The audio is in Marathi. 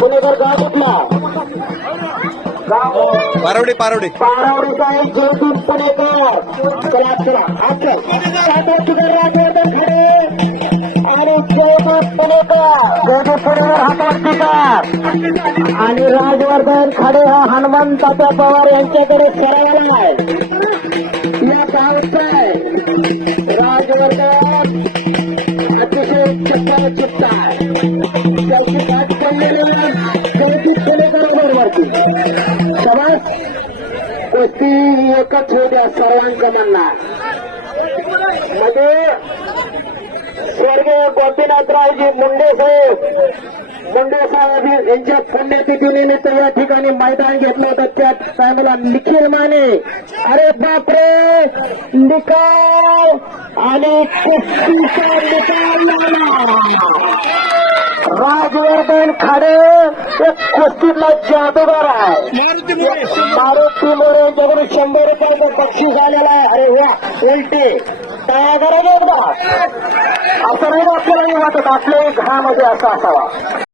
पुणेकर गाव कुठला? पारवडे पारवडे पारवडीचा आहे जयदीप पुणेकर. चला चला अच्छा राजवर्धन खडे आणि जयदीप पुणेकर आणि राजवर्धन खडे हा हनुमंताचा पवार यांच्याकडे सरावाला आहे. या गावचा आहे राजवर्धन अतिशय चक्कर चित्त आहे. त्याची गाठ पडलेली जयदीप पुणेकर बरोबरची समाज कुस्ती एकच होऊ द्या सर्वांचं म्हणणार. म्हणजे स्वर्गीय गोपीनाथरावजी मुंडे साहेब यांच्या पुण्यतिथीनिमित्त या ठिकाणी मैदान घेतलं होतं. त्या टायमाला निखिल माने अरे बापरे निकाल आणि कुस्तीचा निकाल लागला. राजवर्धन खडे एक कुस्तीतला जादूगार आहे. मारुती मोरे यांच्याकडून 100 रुपयाचं बक्षीस आलेलं आहे. अरे वा उलटे तयार करायला एकदा असं नाही आपल्याला वाटत आपल्याही घरामध्ये असं असावा.